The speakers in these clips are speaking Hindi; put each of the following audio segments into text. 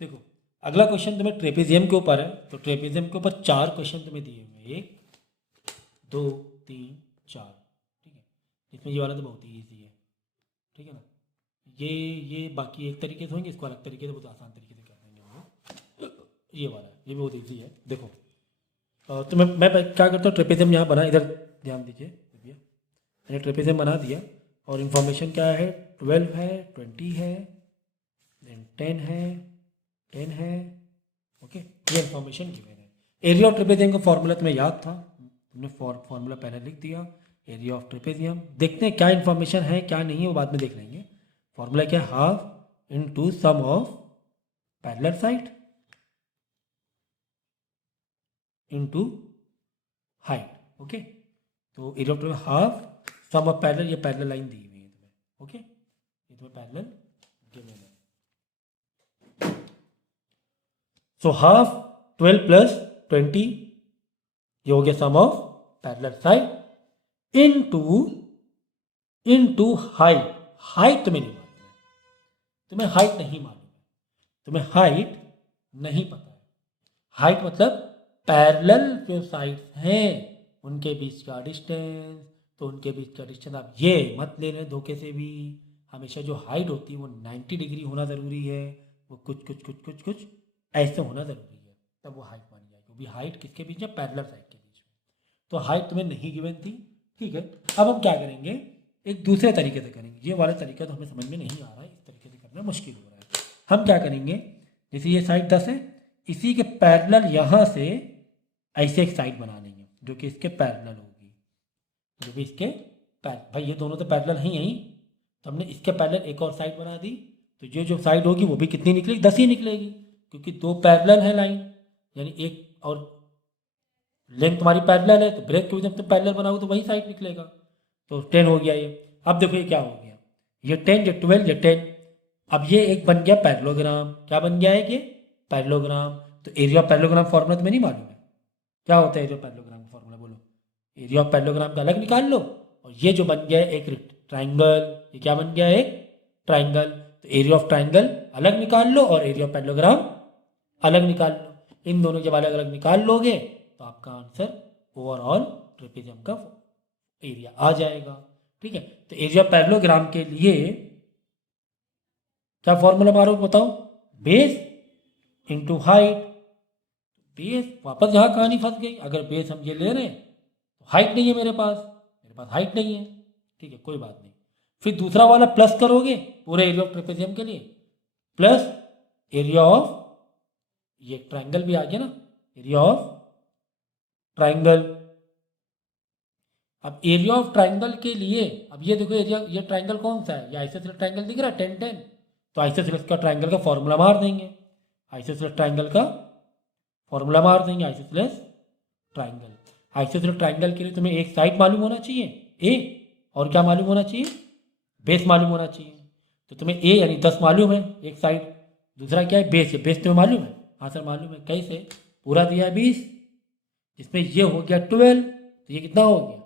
देखो अगला क्वेश्चन तुम्हें ट्रेपेजियम के ऊपर है, तो ट्रेपेजियम के ऊपर 4 क्वेश्चन तुम्हें दिए हुए हैं, 1 2 3 4, ठीक है। इसमें ये वाला तो बहुत ही ईजी है, ठीक है ना। ये बाकी एक तरीके से होंगे, इसको अलग तरीके से बहुत आसान तरीके से कर देंगे हम लोग। ये वाला है, ये भी बहुत ईजी है। देखो तो मैं क्या करता हूँ, ट्रेपेजियम यहाँ बना, इधर ध्यान दीजिए भैया, मैंने ट्रेपेजियम बना दिया और इन्फॉर्मेशन क्या है, 12 है, 20 है, देन 10 है, 10 है, ओके, ये इन्फॉर्मेशन गिवन है। एरिया ऑफ ट्रेपेजियम का फॉर्मूला तुम्हें याद था, तुमने फॉर्मूला पहले लिख दिया। एरिया ऑफ ट्रेपेजियम देखते हैं क्या इन्फॉर्मेशन है क्या नहीं है, वो बाद में देख लेंगे। फॉर्मूला क्या है, half into sum of parallel side into height, okay. तो area of trapezium half sum of parallel, ये पैरेलल लाइन दी हुई है तुम्हें, ओके, ये तुम्हें पैरेलल गिवन है। सो हाफ 12 प्लस 20, ये हो गया sum of parallel side into height. Height तुम्हें नहीं मालूम है, तुम्हें हाइट नहीं मालूम है, तुम्हें हाइट नहीं पता है। हाइट मतलब पैरेलल जो साइड्स हैं उनके बीच का डिस्टेंस, तो उनके बीच का डिस्टेंस आप ये मत ले रहे धोखे से भी, हमेशा जो हाइट होती है वो 90 डिग्री होना ज़रूरी है, वो कुछ ऐसे होना ज़रूरी है, तब वो हाइट मानी जाएगी। क्योंकि हाइट किसके बीच है, पैरेलल साइड के बीच में। तो हाइट तुम्हें नहीं गिवन थी, ठीक है। अब हम क्या करेंगे, एक दूसरे तरीके से करेंगे। ये वाला तरीका तो हमें समझ में नहीं आ रहा है, इस तरीके से करना मुश्किल हो रहा है। हम क्या करेंगे, जैसे ये साइड 10 है, इसी के पैरेलल यहाँ से ऐसे एक साइड बना लेंगे जो कि इसके पैरेलल होगी, जो कि इसके भाई ये दोनों तो पैरेलल हैं यहीं, तो हमने इसके पैरेलल एक और साइड बना दी, तो ये जो साइड होगी वो भी कितनी निकलेगी, 10 ही निकलेगी, क्योंकि दो पैरेलल है लाइन, यानी एक और लेंथ तुम्हारी पैरेलल है, तो ब्रेक की वजह से तुम पैरेलल बनाओगे तो वही साइड निकलेगा। तो 10 हो गया ये। अब देखो ये क्या हो गया, ये 10, ये 12, ये 10। अब ये एक बन गया पैरेललोग्राम। क्या बन गया है ये, पैरेललोग्राम। तो एरिया ऑफ पैरेललोग्राम फॉर्मूला तुम्हें नहीं मालूम है, क्या होता है एरिया ऑफ पैरेललोग्राम का फॉर्मूला, बोलो। एरिया ऑफ पैरेललोग्राम का अलग निकाल लो, और ये जो बन गया है एक ट्राइंगल, ये क्या बन गया है, एक ट्राइंगल। तो एरिया ऑफ ट्राइंगल अलग निकाल लो और एरिया ऑफ पैरेललोग्राम अलग निकाल लो। इन दोनों जब अलग अलग निकाल लोगे तो आपका आंसर ओवरऑल ट्रेपेजियम का एरिया आ जाएगा, ठीक है। तो एरिया ऑफ पैरेललोग्राम के लिए क्या फॉर्मूला मारो बताओ, बेस इंटू हाइट। बेस, वापस यहाँ कहानी फंस गई, अगर बेस हम ये ले रहे हैं तो हाइट नहीं है मेरे पास हाइट नहीं है, ठीक है, कोई बात नहीं। फिर दूसरा वाला प्लस करोगे पूरे एरिया ऑफ ट्रेपेजियम के लिए, प्लस एरिया ऑफ, ये ट्राइंगल भी आ गया ना, एरिया ऑफ ट्राइंगल। अब एरिया ऑफ ट्राइंगल के लिए, अब ये देखो एरिया, ये ट्राइंगल कौन सा है, ये आइसोसेलेस ट्राइंगल दिख रहा है 10 10, तो आइसोसेलेस का ट्राइंगल का फॉर्मूला मार देंगे, आइसोसेलेस ट्राइंगल का फॉर्मूला मार देंगे, आइसोसेलेस ट्राइंगल। आइसोसेलेस ट्राइंगल के लिए तुम्हें एक साइड मालूम होना चाहिए ए, और क्या मालूम होना चाहिए, बेस मालूम होना चाहिए। तो तुम्हें ए यानी 10 मालूम है एक साइड, दूसरा क्या है, बेस है, बेस तुम्हें मालूम है, हाँ सर मालूम है, कैसे, पूरा दिया है 20, इसमें ये हो गया 12, तो ये कितना हो गया,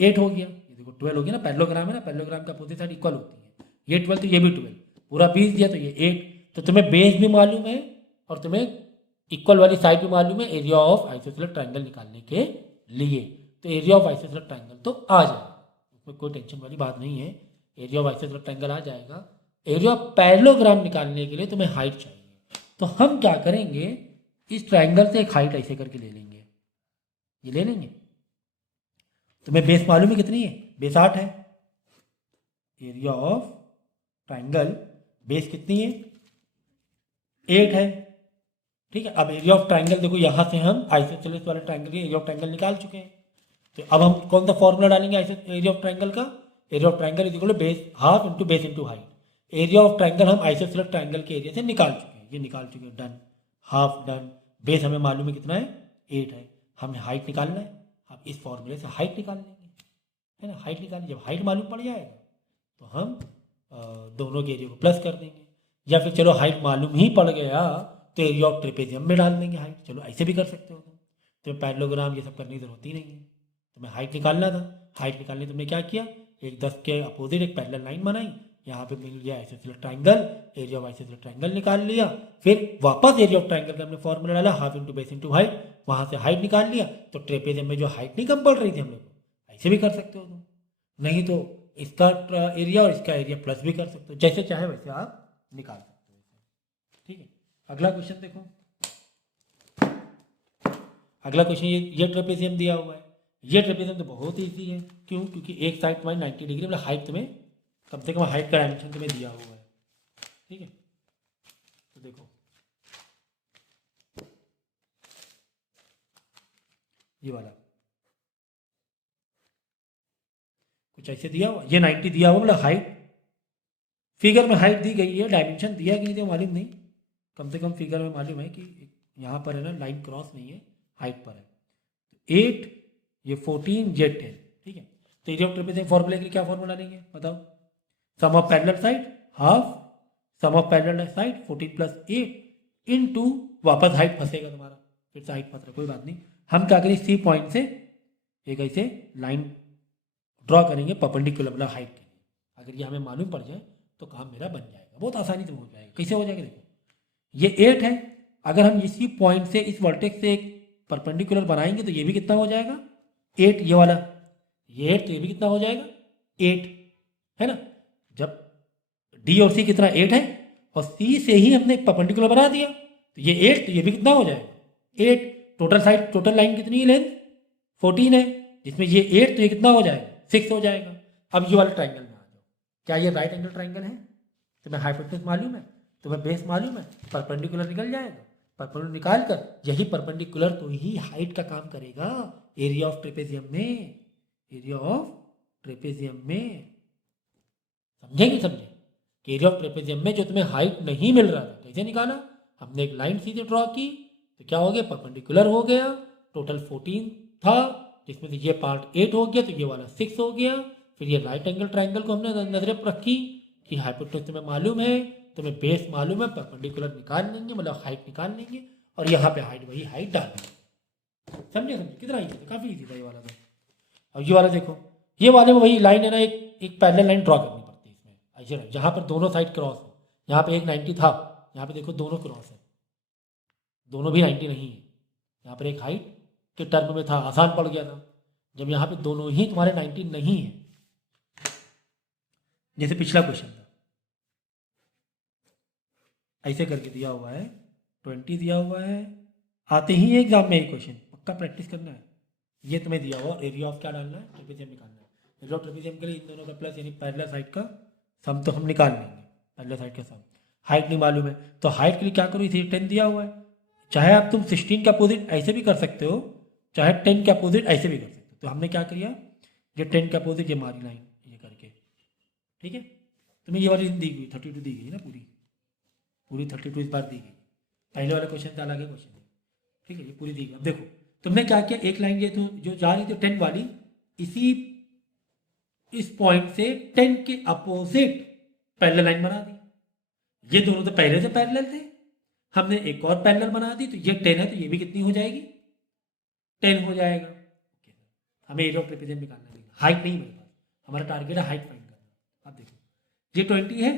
8 हो गया। ये देखो 12 हो गया ना, पैरेललोग्राम है ना, पैरेललोग्राम का अपोजिट साइड इक्वल होती है, ये 12 तो ये भी 12, पूरा 20 दिया तो ये 8। तो तुम्हें बेस भी मालूम है और तुम्हें इक्वल वाली साइड भी मालूम है एरिया ऑफ आइसोसेलेस ट्राइंगल निकालने के लिए। तो एरिया ऑफ आइसोसेलेस ट्राइंगल तो आ जाएगा, उसमें कोई टेंशन वाली बात नहीं है, एरिया ऑफ आइसोसेलेस ट्राइंगल आ जाएगा। एरिया ऑफ पैरेललोग्राम निकालने के लिए तुम्हें हाइट चाहिए, तो हम क्या करेंगे, इस ट्राइंगल से एक हाइट ऐसे करके ले लेंगे, ये ले लेंगे। तुम्हें बेस मालूम है कितनी है, बेस 8 है, एरिया ऑफ ट्राइंगल बेस कितनी है, 8 है, ठीक है। अब एरिया ऑफ ट्राइंगल देखो, यहाँ से हम आइसोसेलेस वाले ट्राइंगल के एरिया ऑफ ट्राइंगल निकाल चुके हैं, तो अब हम कौन सा फॉर्मूला डालेंगे एरिया ऑफ ट्राइंगल का, area of triangle is equal to base half into base into height. Area of triangle हम आइसोसेलेस ट्राइंगल के एरिया से निकाल चुके हैं, ये निकाल चुके हैं, डन, हाफ डन। बेस हमें मालूम है कितना है, 8 है, हमें हाइट निकालना है, अब इस फॉर्मूले से हाइट निकाल लेंगे, है ना, हाइट निकालनी, जब हाइट मालूम पड़ जाएगा तो हम दोनों के एरिया को प्लस कर देंगे, या फिर चलो हाइट मालूम ही पड़ गया तो एरिया ऑफ ट्रेपेजियम में डाल देंगे हाइट, चलो ऐसे भी कर सकते हो तुम, तो पैरेललोग्राम ये सब करने की जरूरत ही नहीं है, तुम्हें हाइट निकालना था, हाइट निकालने तुमने क्या किया, एक 10 के अपोजिट एक पैरेलल लाइन बनाई, यहाँ पे मिल गया isosceles triangle, area of isosceles triangle निकाल लिया, फिर वापस एरिया ऑफ ट्राइंगल का हमने फॉर्मूला डाला half into base into height, वहाँ से हाइट निकाल लिया। तो ट्रेपेजियम में जो हाइट नहीं कम पड़ रही थी हम लोग को, ऐसे भी कर सकते हो तुम, नहीं तो इसका एरिया और इसका एरिया प्लस भी कर सकते हो, जैसे चाहे वैसे आप निकाल सकते हो। ठीक है, अगला क्वेश्चन देखो। अगला क्वेश्चन ये ट्रेपेजियम दिया हुआ है। ये ट्रेपेजियम तो बहुत ईजी है, क्यों? क्योंकि एक साइड तुम्हारी 90 डिग्री मतलब हाइट तुम्हें कम से कम हाइट का डायमेंशन तुम्हें दिया हुआ है। ठीक है, तो देखो ये वाला कुछ ऐसे दिया हुआ, ये 90 दिया हुआ मतलब हाइट, फिगर में हाइट दी गई है, डायमेंशन दिया कि नहीं दिया मालूम नहीं, कम से कम फिगर में मालूम है कि यहाँ पर है ना लाइन क्रॉस नहीं है, हाइट पर है 8, ये 14, ये 10। ठीक है, तो एरिया ऑफ ट्रेपेजियम फॉर्मूले के लिए क्या फॉर्मूला लेंगे बताओ? Sum of parallel side half, sum of parallel side 14 plus 8 into वापस हाइट फंसेगा तुम्हारा, फिर से हाइट फंस रहा, कोई बात नहीं। हम क्या करें, सी पॉइंट से एक ऐसे लाइन ड्रॉ करेंगे परपेंडिकुलर मतलब हाइट के लिए। अगर ये हमें मालूम पड़ जाए तो काम मेरा बन जाएगा, बहुत आसानी से हो जाएगा। कैसे हो जाएगा देखो, ये 8 है, अगर हम इसी पॉइंट से इस वर्टेक्स से एक परपेंडिकुलर बनाएंगे तो ये भी कितना हो जाएगा 8, ये वाला ये 8, तो ये भी कितना हो जाएगा 8, है ना। जब डी और सी कितना 8 है और सी से ही हमने एक परपेंडिकुलर बना दिया तो ये 8, तो ये भी कितना हो जाएगा 8। टोटल साइड, टोटल लाइन कितनी है, लेंथ 14 है, जिसमें ये 8 तो ये कितना हो जाएगा 6 हो जाएगा। अब ये वाले ट्राइंगल में आ जाओ, क्या ये राइट एंगल ट्राइंगल है? तुम्हें हाइपोटेनस मालूम है, तुम्हें बेस मालूम है, परपेंडिकुलर निकल जाएगा। परपेंडिकुलर निकाल कर यही परपेंडिकुलर तो ही हाइट का काम करेगा एरिया ऑफ ट्रेपेजियम में, एरिया ऑफ ट्रेपेजियम में। समझे कि समझे कि एरिया ऑफ ट्रेपेजियम में जो तुम्हें हाइट नहीं मिल रहा था कैसे निकाला? हमने एक लाइन सीधे ड्रॉ की तो क्या हो गया, परपेंडिकुलर हो गया। टोटल 14 था, जिसमें से ये पार्ट 8 हो गया तो ये वाला 6 हो गया। फिर ये राइट एंगल ट्राइंगल को हमने नजर पर रखी कि हाइपोटेनस तुम्हें मालूम है, तुम्हें बेस मालूम है, परपेंडिकुलर निकाल लेंगे मतलब हाइट निकाल लेंगे और यहाँ पे हाइट वही हाइट डाल देंगे। समझे कितना ईजी था, काफ़ी ईजी था ये वाला तो। और ये वाला देखो, ये वाले में वही लाइन है ना, एक पैरेलल लाइन ड्रॉ करनी पड़ती है इसमें ऐसे, जहाँ पर दोनों साइड क्रॉस हो। यहाँ पे एक 90 था, यहाँ पे देखो दोनों क्रॉस है, दोनों भी 90 नहीं है। यहाँ पर एक हाइट के टर्म में था, आसान पड़ गया था। जब यहाँ पे दोनों ही तुम्हारे 90 नहीं है, जैसे पिछला क्वेश्चन था ऐसे करके दिया हुआ है, 20 दिया हुआ है, आते ही एग्जाम में एक क्वेश्चन पक्का प्रैक्टिस करना है। ये तुम्हें दिया हुआ एरिया ऑफ क्या डालना है, ट्रेपेजियम निकालना है। एरिया ऑफ ट्रेपेजियम के लिए इन दोनों का प्लस यानी पैरेलल साइड का सम तो हम निकाल लेंगे, पैरेलल साइड का सम। हाइट नहीं मालूम है तो हाइट के लिए क्या करो, इसे 10 दिया हुआ है, चाहे आप तुम 16 के अपोजिट ऐसे भी कर सकते हो, चाहे 10 के अपोजिट ऐसे भी कर सकते हो। तो हमने क्या किया, ये 10 के अपोजिट ये मारी लाइन ये करके, ठीक है। तुम्हें ये वाली दी गई 32 दी गई ना, पूरी 32 इस बार दी गई। पहले वाले क्वेश्चन से अलग है क्वेश्चन, ठीक है, ये पूरी दी गई। अब देखो तुमने क्या किया, एक लाइन ये तो जो जा रही थी 10 वाली, इस पॉइंट से 10 के अपोजिट पैरेलल लाइन बना दी। ये दोनों तो पहले से पैरेलल थे, हमने एक और पैरेलल बना दी, तो ये 10 है तो ये भी कितनी हो जाएगी 10 हो जाएगा। हमें एरिया ऑफ ट्रेपेजियम निकालना है, हाइट नहीं मेरे पास, हमारा टारगेट है हाइट फाइंड करना। अब देखो ये 20 है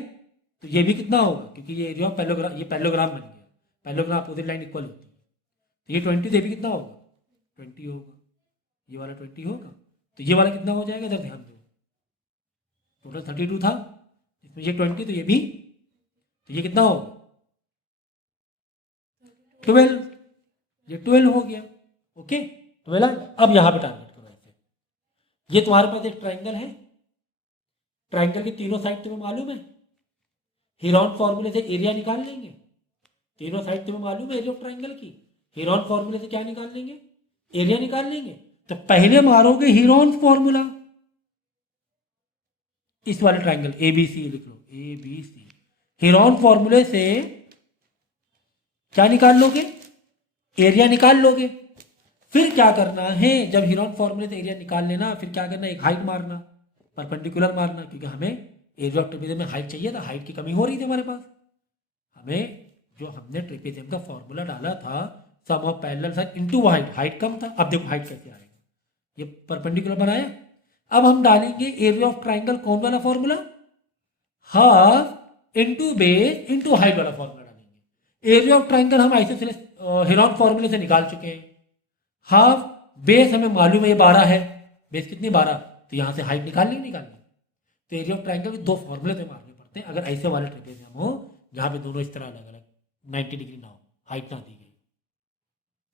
तो ये भी कितना होगा, क्योंकि ये एरिया ऑफ पैरेललोग्राम, ये पैरेललोग्राम बन गया, पैरेललोग्राम अपोजिट लाइन इक्वल होती है, तो ये 20 से भी कितना होगा 20 होगा, ये वाला 20 होगा, तो ये वाला कितना हो जाएगा, इधर ध्यान दो, टोटल 32 था, इसमें ये 20 तो ये भी, तो ये कितना होगा 12, ये 12 हो गया, ओके 12। अब यहाँ पे टारगेट करो ऐसे, ये तुम्हारे पास एक ट्राइंगल है, ट्राइंगल की तीनों साइड तुम्हें मालूम है, हेरॉन फॉर्मूले से एरिया निकाल लेंगे। तीनों साइड तुम्हें मालूम है एरिया ऑफ ट्राइंगल की, हेरॉन फॉर्मूले से क्या निकाल लेंगे, एरिया निकाल लेंगे। तो पहले मारोगे हेरॉन फॉर्मूला, इस वाले ट्राइंगल ABC लिख लो, ABC हेरॉन फॉर्मूले से क्या निकाल लोगे, एरिया निकाल लोगे। फिर क्या करना है, जब हेरॉन फॉर्मूले से एरिया निकाल लेना, फिर क्या करना, एक हाइट मारना, परपेंडिकुलर मारना, क्योंकि हमें एरिया ऑफ ट्रेपेजियम में हाइट चाहिए था, हाइट की कमी हो रही थी हमारे पास। हमें जो हमने ट्रेपेजियम का फॉर्मूला डाला था sum of parallel side into height, height कम था। अब देखो हाइट कैसे आएगा, ये परपेंडिकुलर बनाया। अब हम डालेंगे एरिया ऑफ ट्राइंगल, कौन वाला formula, half into base into height वाला फॉर्मूला डालेंगे। एरिया ऑफ ट्राइंगल हम आइसोसेलेस हेरॉन फॉर्मूले से निकाल चुके हैं। हाफ बेस हमें मालूम है ये 12 है, बेस कितनी 12, तो यहाँ से हाइट निकालनी निकालनी। तो एरिया ऑफ ट्राइंगल के दो फॉर्मूले से मारने पड़ते हैं अगर ऐसे वाले ट्रेपेजियम हो जहाँ पे दोनों इस तरह अलग अलग 90 डिग्री ना हो, हाइट ना दी गई,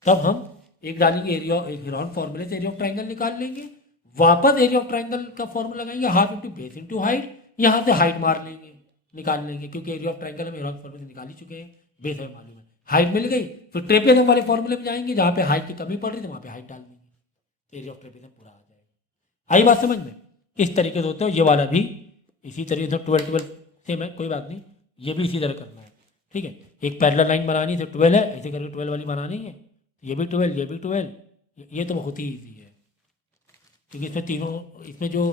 तब हम एक डालेंगे एरिया एक हेरॉन फॉर्मूले से एरिया ऑफ ट्राइंगल निकाल लेंगे, वापस एरिया ऑफ ट्राइंगल का फॉर्मूला लगाएंगे half into base into height, यहाँ से हाइट मार लेंगे निकाल लेंगे क्योंकि एरिया ऑफ ट्राइंगल हम हेरॉन फॉर्मूले से निकाल ही चुके हैं, बेस हमें मालूम है, हाइट मिल गई। फिर ट्रेपेजियम वाले फॉर्मूले में जाएंगे जहाँ पे हाइट की कमी पड़ रही है वहाँ पे हाइट डाल देंगे, एरिया ऑफ ट्रेपेजियम पूरा आ जाएगा। आई बात समझ में? इस तरीके से होता है। ये वाला भी इसी तरीके से 12 सेम है, कोई बात नहीं, ये भी इसी तरह करना है, ठीक है। एक पैरेलल लाइन बनानी है, 12 है, ऐसे करके 12 वाली बनानी है, ये भी 12, ये भी 12, ये तो बहुत ही ईजी है क्योंकि इसमें तीनों, इसमें जो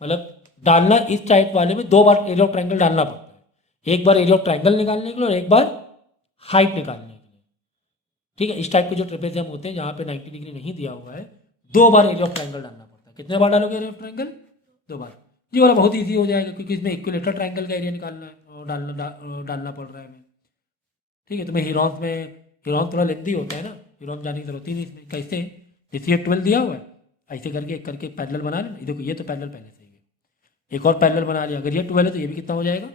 मतलब डालना इस टाइप वाले में 2 बार एरिया ऑफ ट्राइंगल डालना पड़ता है, एक बार एरिया ऑफ ट्राइंगल निकालने के लिए और एक बार हाइट निकालने के लिए, ठीक है। इस टाइप के जो ट्रेपेजियम होते हैं जहाँ पे 90 डिग्री नहीं दिया हुआ है 2 बार एरिया ऑफ ट्राइंगल डालना पड़ता है। कितने बार डालोगे एरिया ऑफ ट्राइंगल? 2 बार। ये वाला बहुत ईजी हो जाएगा क्योंकि इसमें इक्विलेटरल ट्राइंगल का एरिया निकालना है और डालना पड़ रहा है हमें, ठीक है। तो मैं हीरॉन थोड़ा लेंदी होता है ना, हीरॉन जाने की जरूरत ही नहीं इसमें। कैसे? जैसे 12 दिया हुआ है ऐसे करके एक करके पैरेलल बना लेना, देखो ये तो पैरेलल पहले से ही है, एक और पैरेलल बना लिया, अगर ये 12 है तो ये भी कितना हो जाएगा?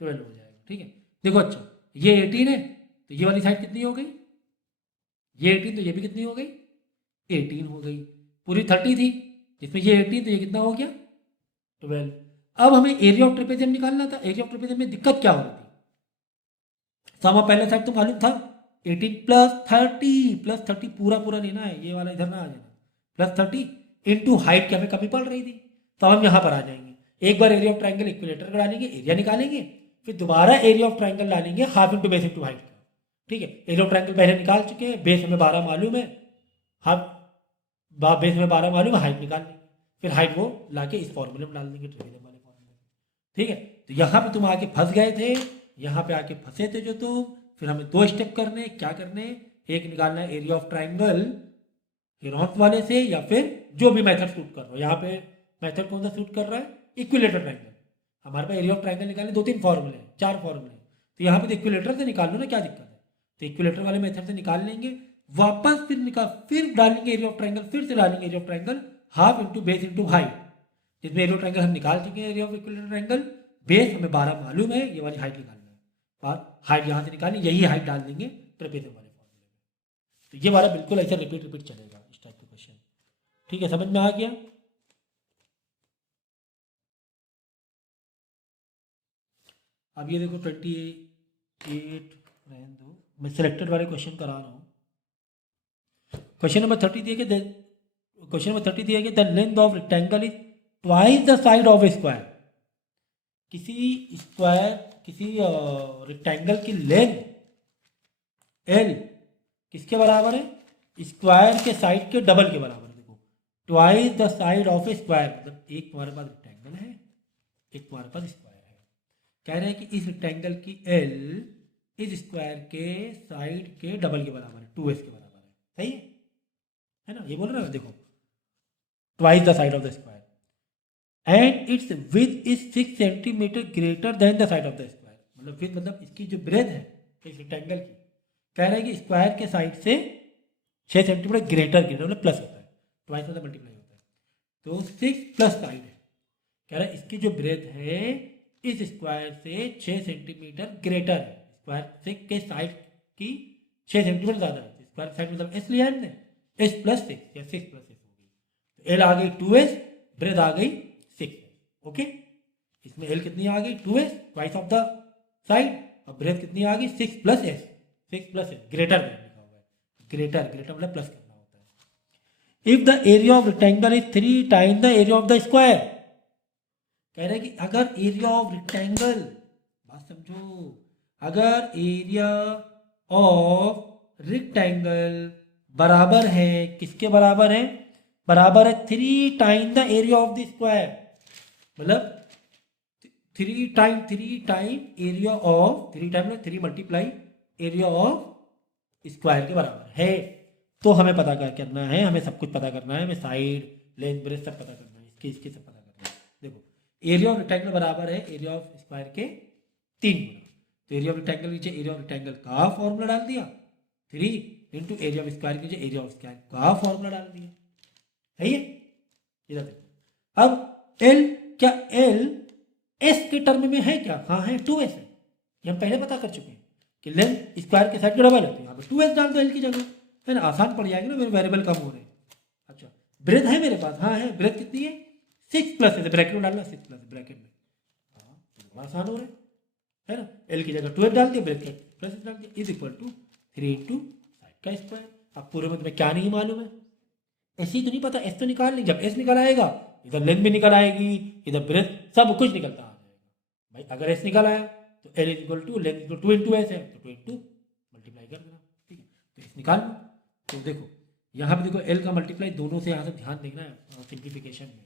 12 हो जाएगा, ठीक है। देखो अच्छा ये 18 है तो ये वाली साइड कितनी हो गई? ये 18 तो ये भी कितनी हो गई? 18 हो गई। पूरी 30 थी जिसमें ये 18 तो ये कितना हो गया? 12। अब हमें एरिया ऑफ ट्रेपेजियम निकालना था। एरिया ऑफ ट्रेपेजियम में दिक्कत क्या हो रही थी? सामा पहले साइड तो मालूम था 18 प्लस 30 पूरा पूरा लेना है, ये वाला इधर ना आ जाना, प्लस 30 इंटू हाइट की हमें कमी पड़ रही थी, तो हम यहाँ पर आ जाएंगे, एक बार एरिया ऑफ ट्राइंगल इक्विलेटर का डालेंगे, एरिया निकालेंगे, फिर दोबारा एरिया ऑफ ट्राइंगल डालेंगे half into base into height का, ठीक है। एरिया ऑफ ट्राइंगल पहले निकाल चुके हैं, बेस हमें 12 मालूम है, हाफ बेस में 12 मालूम है, हाइट निकाल लेंगे, फिर हाइट वो लाके इस फॉर्मूले में डाल देंगे, ट्रेपेजियम वाले फॉर्मूले में, ठीक है। तो यहाँ पे तुम आके फंस गए थे, यहाँ पे आके फंसे थे जो तुम, फिर हमें 2 स्टेप करने, क्या करने, एक निकालना है एरिया ऑफ ट्राइंगल हेरॉन वाले से या फिर जो भी मेथड सूट कर रहा हो। यहाँ पे मेथड कौन सा सूट कर रहा है? Equilateral triangle. हमारे पास एरिया ऑफ ट्राइंगल निकालने 2-3 फॉर्मूले हैं, 4 फॉर्मूले हैं, तो यहाँ पे तो इक्विलेटर से निकाल लो ना, क्या दिक्कत है? तो इक्विलेटर वाले मेथड से निकाल लेंगे, वापस फिर डालेंगे एरिया ऑफ ट्राइंगल, फिर से डालेंगे area of triangle half into base into height, जिसमें एरिया ऑफ ट्राइंगल हम निकाल चुके हैं, area of equilateral triangle, base हमें 12 मालूम है, ये वाली हाइट निकालना है, बात हाइट यहाँ से निकालनी, यही हाइट डाल देंगे ट्रेपेजियम वाले फॉर्मूले में। तो ये वाला बिल्कुल ऐसे रिपीट चलेगा इस टाइप के क्वेश्चन, ठीक है, समझ में आ गया? अब ये देखो 28 रहने दो, मैं सिलेक्टेड वाले क्वेश्चन करा रहा हूँ। क्वेश्चन नंबर 30 दिया गया, क्वेश्चन नंबर 30 दिया गया the length of rectangle is twice the side of A square. किसी रेक्टेंगल की लेंथ एल किसके बराबर है? स्क्वायर के साइड के डबल के बराबर। देखो twice the side of A square, मतलब एक तुम्हारे पास रेक्टेंगल है, एक तुम्हारे पास स्क्वायर है, कह रहे हैं कि इस रेक्टेंगल की एल इस स्क्वायर के साइड के डबल के बराबर है, 2s के बराबर है, सही है ना? ये बोल रहे हो, देखो twice the side of the square and it's with is 6 centimetre greater than the side of the square. मतलब विथ मतलब इसकी जो ब्रेथ है इस रेक्टेंगल की, कह रहा है कि स्क्वायर के साइड से 6 सेंटीमीटर ग्रेटर मतलब प्लस होता है, ट्वाइस मतलब मल्टीप्लाई होता है, तो 6 प्लस साइड है, कह रहा है इसकी जो ब्रेथ है इस स्क्वायर से 6 सेंटीमीटर ग्रेटर है, स्क्वायर से के साइड की 6 सेंटीमीटर ज़्यादा है, स्क्वायर साइड मतलब एस लिया है, एस प्लस 6 या 6 प्लस 6 हो गई, तो एल आ गई 2s, ब्रेथ आ गई 6, ओके। इसमें एल कितनी आ गई? 2s twice of the side, और ब्रेथ कितनी आ गई? 6 plus S, 6 plus S, greater लिखा हुआ है, ग्रेटर मतलब प्लस करना होता है। If the area of rectangle is 3 time the area of the square, कह रहे हैं कि अगर एरिया ऑफ रेक्टेंगल, बात समझो, अगर एरिया ऑफ रेक्टेंगल बराबर है, किसके बराबर है? बराबर है 3 time the area of the square, मतलब 3 time area of 3 multiply area of square के बराबर है। तो हमें पता क्या करना है? हमें सब कुछ पता करना है, हमें साइड लेंथ ब्रेथ सब पता करना है, इसके सब पता करना है। देखो एरिया ऑफ रेक्टेंगल बराबर है एरिया ऑफ स्क्वायर के 3 गुना। तो एरिया ऑफ रेक्टेंगल नीचे एरिया ऑफ रेक्टेंगल का फॉर्मूला डाल दिया, 3 इंटू एरिया ऑफ स्क्वायर नीचे एरिया ऑफ स्क्वायर का फॉर्मूला डाल दिया, सही है। इधर देखो अब एल, क्या एल एस के टर्म में है क्या? हाँ है, 2s है, ये हम पहले पता कर चुके हैं कि लेंथ स्क्वायर के साइड के डबल है, तो यहाँ पे 2s डाल दो एल की जगह, है ना, आसान पड़ जाएगी ना, मेरे वेरिएबल कम हो रहे हैं। अच्छा ब्रेथ है मेरे पास, हाँ है, ब्रेथ कितनी है 6 प्लस है, ब्रैकेट में डालना 6 प्लस ब्रैकेट में, हाँ बड़ा आसान हो रहा है ना। एल की जगह 2s डाल दिया, ब्रैकेट प्लस डाल दिया, is equal to 3 into side का स्क्वायर। अब पूरे में तुम्हें क्या नहीं मालूम है, ऐसी तो नहीं पता, एस तो निकाल नहीं, जब एस निकल आएगा इधर लेंथ भी निकल आएगी, इधर ब्रेथ, सब कुछ निकलता आ जाएगा भाई। अगर एस निकल आया तो L is equal to length equal 2 into S है, तो 2 इंटू मल्टीप्लाई कर देना, ठीक है। तो एस निकाल लो, तो देखो यहाँ पे देखो एल का मल्टीप्लाई दोनों से यहाँ से ध्यान देखना है सिंप्लीफिकेशन में,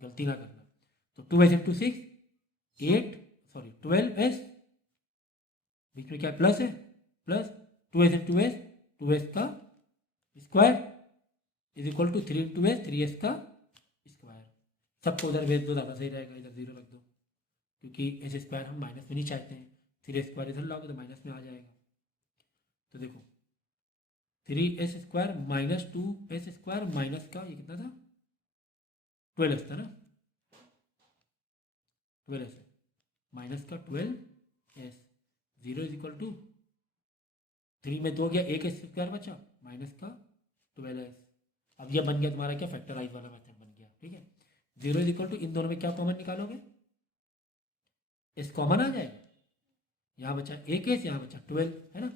गलती ना करना। तो 2s इंटू 6 8 सॉरी 12s, बीच में क्या प्लस है, plus 2s into S 2s का square is equal to 3 into S 3s का स्क्वायर। सबको उधर भेज दो, ज़्यादा सही रहेगा, इधर 0 रख दो, क्योंकि एस स्क्वायर हम माइनस में नहीं चाहते हैं, 3 स्क्वायर इधर लाओगे तो माइनस में आ जाएगा। तो देखो 3s square minus 2s square minus का ये कितना था 12s था ना, 12s माइनस का 12s, 0 इज इक्वल टू 3 में 2 गया, 1s स्क्वायर बचा माइनस का 12s। अब यह बन गया तुम्हारा क्या फैक्टराइज वाला मेथड बन गया, ठीक है। 0 इज इक्वल टू इन दोनों में क्या कॉमन निकालोगे, एस कॉमन आ जाएगा, यहाँ बचा 1s यहाँ बचा 12, है ना,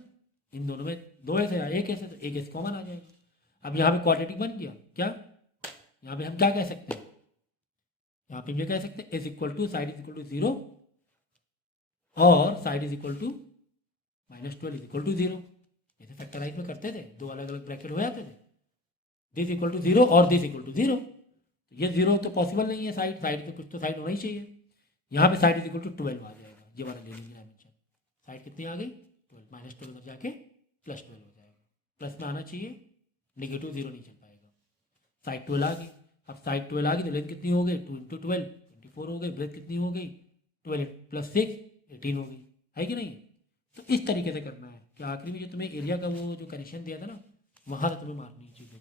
इन दोनों में 2s है 1s है, तो 1s कॉमन आ जाएगा। अब यहाँ पे क्वाड्रेटिक बन गया क्या, यहाँ पे हम क्या कह सकते हैं, यहाँ पे ये कह सकते हैं S equal to side is equal to 0 और side is equal to minus 12 is equal to 0, जैसे फैक्टराइज में करते थे, दो अलग अलग ब्रैकेट हो जाते थे, दिस इक्वल टू 0 और दिस इक्वल टू 0। ये 0 तो पॉसिबल नहीं है, साइड साइड तो कुछ तो साइड होना ही चाहिए, यहाँ पे साइड इज इक्वल टू 12 आ जाएगा, ये वाला ले लेंगे डायमेंशन, साइड कितनी आ गई 12, माइनस 12 उधर जाके प्लस 12 हो जाएगा, प्लस में आना चाहिए, नेगेटिव 0 नहीं चल पाएगा, साइड 12 आ गई। अब साइड 12 आ गई तो लेंथ कितनी हो गई 2 इंटू 12 24 हो गई, ब्रेथ कितनी हो गई 12 प्लस 6 18 हो गई, है कि नहीं। तो इस तरीके से करना है कि आखिरी में जो तुम्हें एरिया का वो जो कनेक्शन दिया था ना, वहाँ से तुम्हें मारनी चाहिए।